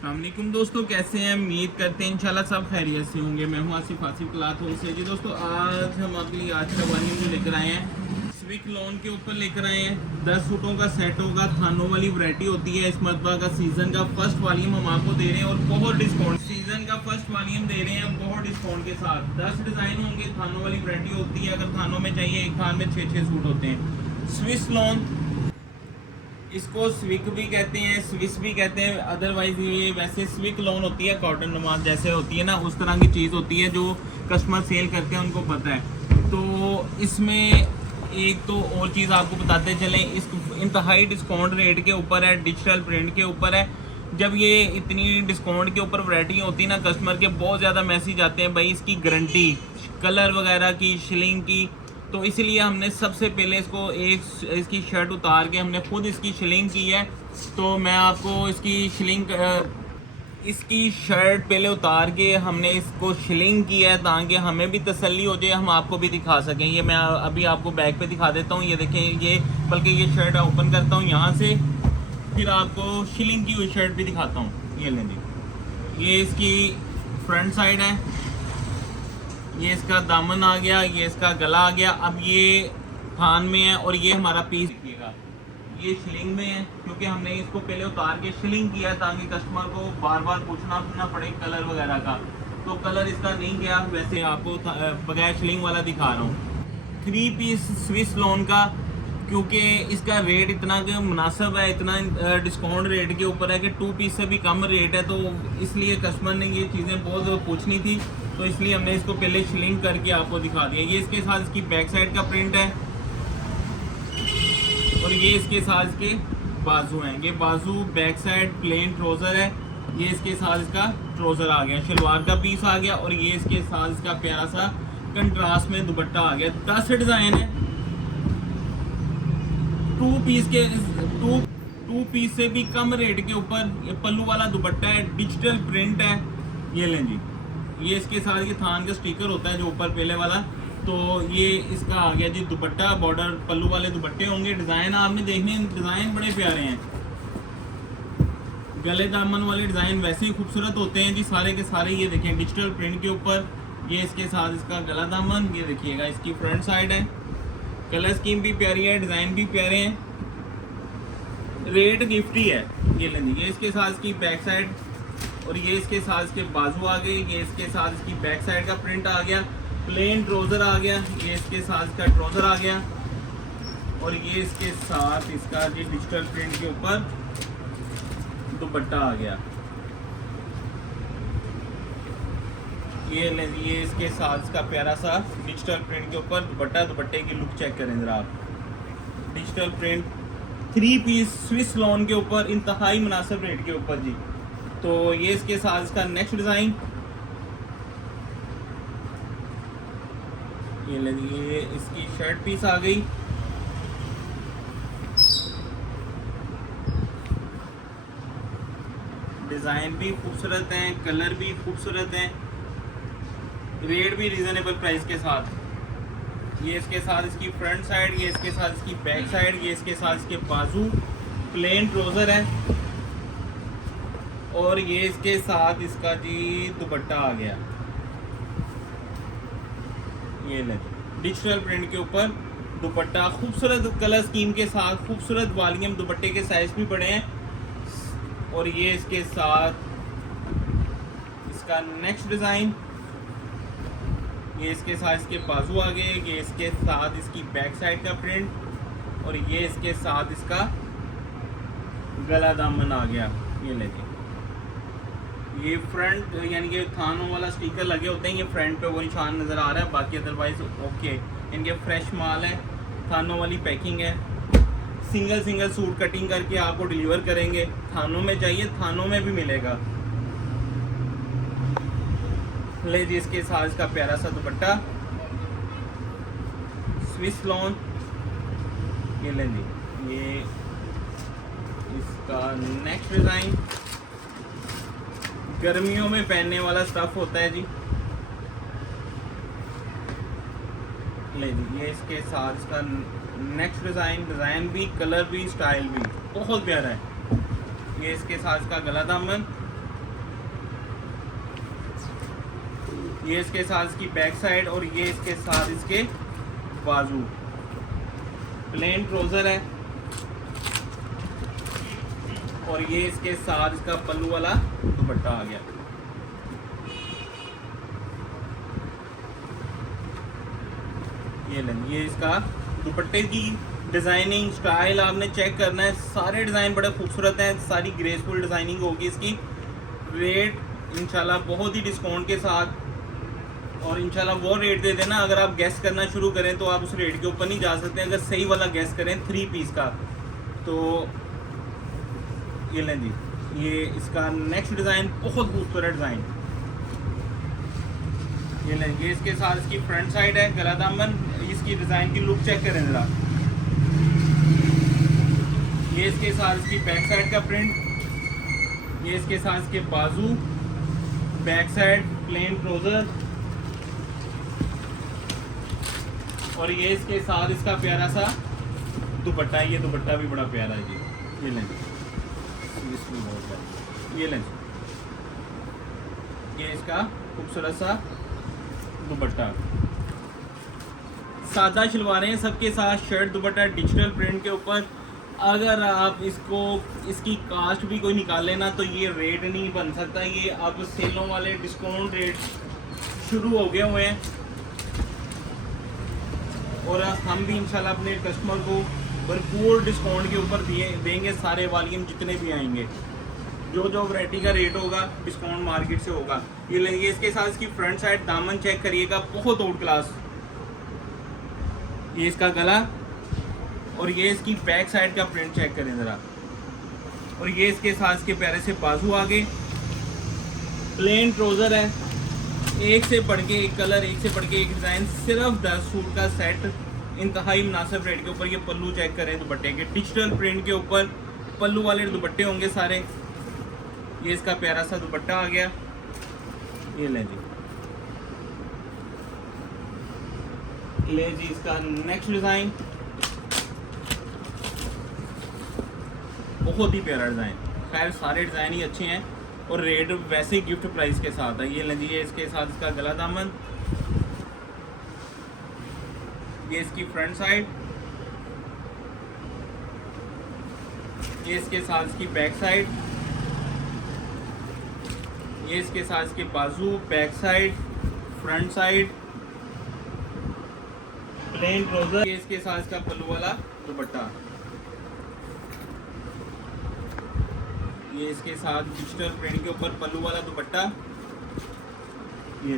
अस्सलाम वालेकुम दोस्तों, कैसे हैं? उम्मीद करते हैं इंशाल्लाह सब खैरियत से होंगे। मैं हूं आसिफ क्लॉथ हाउस से जी। दोस्तों आज हम आपके लिए आज का वॉल्यूम लेकर आए हैं, स्विक लॉन के ऊपर लेकर आए हैं। 10 सूटों का सेट होगा, थानों वाली वैरायटी होती है। इस मरतबा का सीज़न का फर्स्ट वॉल्यूम हम आपको दे रहे हैं और बहुत डिस्काउंट, सीज़न का फर्स्ट वॉल्यूम दे रहे हैं बहुत डिस्काउंट के साथ। 10 डिज़ाइन होंगे, थानों वाली वैरायटी होती है। अगर थानों में चाहिए, एक थान में 6 सूट होते हैं। स्विस लॉन, इसको स्विक भी कहते हैं, स्विस भी कहते हैं। अदरवाइज ये वैसे स्विक लॉन होती है, कॉटन नमाज जैसे होती है ना, उस तरह की चीज़ होती है जो कस्टमर सेल करते हैं उनको पता है। तो इसमें एक तो और चीज़ आपको बताते चलें, इस इंतहाई डिस्काउंट रेट के ऊपर है, डिजिटल प्रिंट के ऊपर है। जब ये इतनी डिस्काउंट के ऊपर वैरायटी होती है ना, कस्टमर के बहुत ज़्यादा मैसेज आते हैं भाई इसकी गारंटी, कलर वगैरह की, शिलिंग की। तो इसलिए हमने सबसे पहले इसकी शर्ट उतार के हमने खुद इसकी शिलिंग की है। तो मैं आपको इसकी शर्ट पहले उतार के हमने इसको शिलिंग की है ताकि हमें भी तसल्ली हो जाए, हम आपको भी दिखा सकें। ये मैं अभी आपको बैक पे दिखा देता हूँ। ये देखें, ये बल्कि ये शर्ट ओपन करता हूँ यहाँ से, फिर आपको शिलिंग की हुई शर्ट भी दिखाता हूँ। ये लें जी, ये इसकी फ्रंट साइड है, ये इसका दामन आ गया, ये इसका गला आ गया। अब ये थान में है और ये हमारा पीस देखिएगा, ये शिलिंग में है क्योंकि हमने इसको पहले उतार के शिलिंग किया ताकि कस्टमर को बार बार पूछना ना पड़े कलर वगैरह का। तो कलर इसका नहीं गया, वैसे आपको बगैर शिलिंग वाला दिखा रहा हूँ। 3 पीस स्विस लॉन का, क्योंकि इसका रेट इतना मुनासिब है, इतना डिस्काउंट रेट के ऊपर है कि 2 पीस से भी कम रेट है। तो इसलिए कस्टमर ने ये चीज़ें बहुत पूछनी थी, तो इसलिए हमने इसको पहले शिलिंग करके आपको दिखा दिया। ये इसके साथ इसकी बैक साइड का प्रिंट है और ये इसके साथ इसके बाजू हैं। ये बाजू बैक साइड प्लेन ट्राउज़र है, ये इसके साथ इसका ट्राउज़र आ गया, शलवार का पीस आ गया और ये इसके साथ इसका प्यारा सा कंट्रास्ट में दुपट्टा आ गया। 10 डिज़ाइन है, 2 पीस से भी कम रेट के ऊपर। ये पल्लू वाला दुपट्टा है, डिजिटल प्रिंट है। ये लें जी, ये इसके साथ ये थान का स्टिकर होता है जो ऊपर पहले वाला। तो ये इसका आ गया जी दुपट्टा, बॉर्डर पल्लू वाले दुपट्टे होंगे। डिज़ाइन आपने देखने, डिज़ाइन बड़े प्यारे हैं। गले दामन वाले डिज़ाइन वैसे ही खूबसूरत होते हैं जी सारे के सारे। ये देखें डिजिटल प्रिंट के ऊपर, ये इसके साथ इसका गला दामन। ये देखिएगा इसकी फ्रंट साइड है, कलर स्कीम भी प्यारी है, डिज़ाइन भी प्यारे हैं, रेट गिफ्टी है। ये लेंगे, ये इसके साथ इसकी बैक साइड और ये इसके साथ इसके बाजू आ गए। ये इसके साथ इसकी बैक साइड का प्रिंट आ गया, प्लेन ट्राउज़र आ गया, ये इसके साथ इसका ट्राउज़र आ गया और ये इसके साथ इसका जी डिजिटल प्रिंट के ऊपर दुपट्टा आ गया। ये इसके साथ इसका प्यारा सा डिजिटल प्रिंट के ऊपर दुपट्टा। दुपट्टे की लुक चेक करें जरा आप, digital print 3 piece Swiss lawn के ऊपर, इंतहाई मुनासिब रेट के ऊपर जी। तो ये इसके साथ इसका नेक्स्ट डिज़ाइन, ये इसकी शर्ट पीस आ गई। डिज़ाइन भी खूबसूरत हैं, कलर भी खूबसूरत हैं, रेट भी रीज़नेबल प्राइस के साथ। ये इसके साथ इसकी फ्रंट साइड, ये इसके साथ इसकी बैक साइड, ये इसके साथ इसके बाजू, प्लेन ट्राउज़र है और ये इसके साथ इसका जी दुपट्टा आ गया। ये ले डिजिटल प्रिंट के ऊपर दुपट्टा, खूबसूरत कलर स्कीम के साथ, खूबसूरत वॉल्यूम, दुपट्टे के साइज भी बड़े हैं। और ये इसके साथ इसका नेक्स्ट डिज़ाइन, ये इसके साथ इसके बाजू आ गए, ये इसके साथ इसकी बैक साइड का प्रिंट और ये इसके साथ इसका गला दामन आ गया। ये लेके ये फ्रंट यानी कि थानों वाला स्टिकर लगे होते हैं, ये फ्रंट पे वो निशान नज़र आ रहा है, बाकी अदरवाइज ओके। इनके फ्रेश माल है, थानों वाली पैकिंग है, सिंगल सूट कटिंग करके आपको डिलीवर करेंगे। थानों में चाहिए, थानों में भी मिलेगा। ले जी, इसके साथ इसका प्यारा सा दुपट्टा, स्विस लॉन। ये ले जी, ये इसका नेक्स्ट डिज़ाइन, गर्मियों में पहनने वाला स्टफ होता है जी। ले जी, ये इसके साथ इसका नेक्स्ट डिज़ाइन भी, कलर भी, स्टाइल भी बहुत प्यारा है। ये इसके साथ इसका गला दामन ये इसके साथ इसकी बैक साइड और ये इसके साथ इसके बाजू। प्लेन ट्राउजर है और ये इसके साथ इसका पल्लू वाला दुपट्टा आ गया। ये लें, ये इसका दुपट्टे की डिज़ाइनिंग स्टाइल आपने चेक करना है। सारे डिज़ाइन बड़े खूबसूरत हैं, सारी ग्रेसफुल डिज़ाइनिंग होगी इसकी। रेट इंशाल्लाह बहुत ही डिस्काउंट के साथ, और इंशाल्लाह वो रेट दे देना। अगर आप गैस करना शुरू करें तो आप उस रेट के ऊपर नहीं जा सकते। अगर सही वाला गैस करें 3 पीस का तो ये लें जी। ये इसका नेक्स्ट डिज़ाइन बहुत खूबसूरत डिज़ाइन। ये लें, ये इसके साथ इसकी फ्रंट साइड है, गला दामन। इसकी डिज़ाइन की लुक चेक करें ज़रा। ये इसके साथ इसकी बैक साइड का प्रिंट। ये इसके साथ इसके बाजू, बैक साइड प्लेन ट्राउजर, और ये इसके साथ इसका प्यारा सा दुपट्टा। ये दुपट्टा भी बड़ा प्यारा है जी। ये लें, इसमें बहुत प्यारा। ये लें, ये इसका खूबसूरत सा दुपट्टा। सादा शलवारें सबके साथ, शर्ट दुपट्टा डिजिटल प्रिंट के ऊपर। अगर आप इसकी कास्ट भी कोई निकाले ना तो ये रेट नहीं बन सकता। ये अब सेलों वाले डिस्काउंट रेट शुरू हो गए हुए हैं, और हम भी इंशाल्लाह अपने कस्टमर को भरपूर डिस्काउंट के ऊपर देंगे। सारे वॉल्यूम जितने भी आएंगे, जो जो वैरायटी का रेट होगा डिस्काउंट मार्केट से होगा। ये लेंगे, इसके साथ इसकी फ्रंट साइड दामन चेक करिएगा, बहुत आउट क्लास। ये इसका गला, और ये इसकी बैक साइड का प्रिंट चेक करें ज़रा। और ये इसके साथ इसके प्यारे से बाजू आगे। प्लेन ट्राउज़र है, एक से बढ़ के एक कलर, एक से बढ़ के एक डिज़ाइन। सिर्फ 10 सूट का सेट, इंतहाई मुनासिब रेट के ऊपर। ये पल्लू चेक करें दुपट्टे के, डिजिटल प्रिंट के ऊपर पल्लू वाले दुपट्टे होंगे सारे। ये इसका प्यारा सा दुपट्टा आ गया। ये लें जी, ले जी इसका नेक्स्ट डिज़ाइन, बहुत ही प्यारा डिज़ाइन। खैर सारे डिज़ाइन ही अच्छे हैं, और रेट वैसे ही गिफ्ट प्राइस के साथ है। ये लें जी, ये इसके साथ इसका गला दामन। ये इसकी फ्रंट साइड, ये इसके साथ इसकी बैक साइड, ये इसके साथ इसके बाजू, back side, front side, plane trouser. ये इसके साथ इसका पल्लू वाला दुपट्टा। ये इसके साथ डिजिटल प्रिंट के ऊपर पल्लू वाला दुपट्टा। ये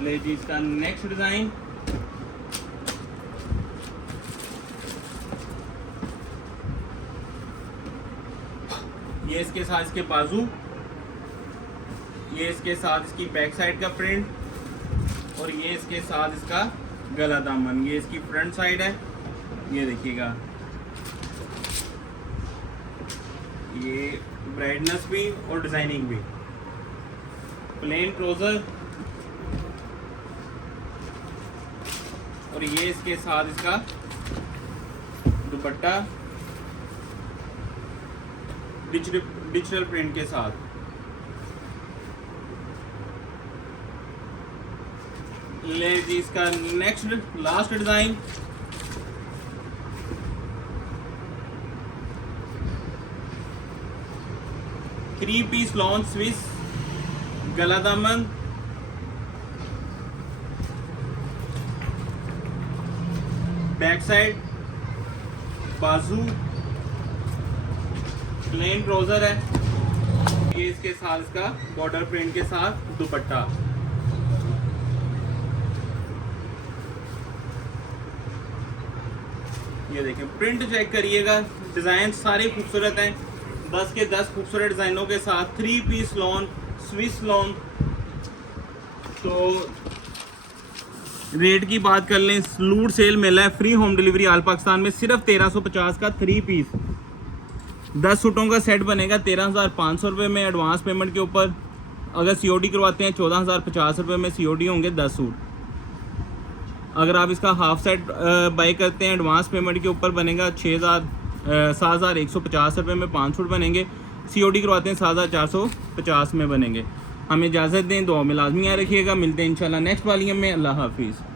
ले जी इसका नेक्स्ट डिजाइन। ये इसके साथ इसके बाजू, ये इसके साथ इसकी बैक साइड का प्रिंट, और ये इसके साथ इसका गला दामन। ये इसकी फ्रंट साइड है, ये देखिएगा। ये ब्राइटनेस भी और डिजाइनिंग भी। प्लेन ट्राउजर, और ये इसके साथ इसका दुपट्टा डिजिटल प्रिंट के साथ। ले जी इसका next last design. Three piece long Swiss, गला दामन, बैक साइड, बाजू, प्लेन ट्राउजर है। ये इसके साथ इसका बॉर्डर प्रिंट के साथ दुपट्टा। ये देखें, प्रिंट चेक करिएगा, डिज़ाइन सारे खूबसूरत हैं। 10 के 10 खूबसूरत डिज़ाइनों के साथ 3 पीस लॉन, स्विस लॉन। तो रेट की बात कर लें, लूट सेल मेला है, फ्री होम डिलीवरी आल पाकिस्तान में। सिर्फ 1350 का 3 पीस 10 सूटों का सेट बनेगा 13,500 रुपये में एडवांस पेमेंट के ऊपर। अगर COD करवाते हैं 14,050 रुपये में COD होंगे 10 सूट। अगर आप इसका हाफ सेट बाय करते हैं एडवांस पेमेंट के ऊपर बनेगा 7,150 रुपये में 5 सूट बनेंगे। COD करवाते हैं 7,450 में बनेंगे। हमें इजाज़त दें, दुआ में लाजमी याद रखिएगा। मिलते हैं इंशाल्लाह नेक्स्ट वॉल्यूम में। अल्लाह हाफिज़।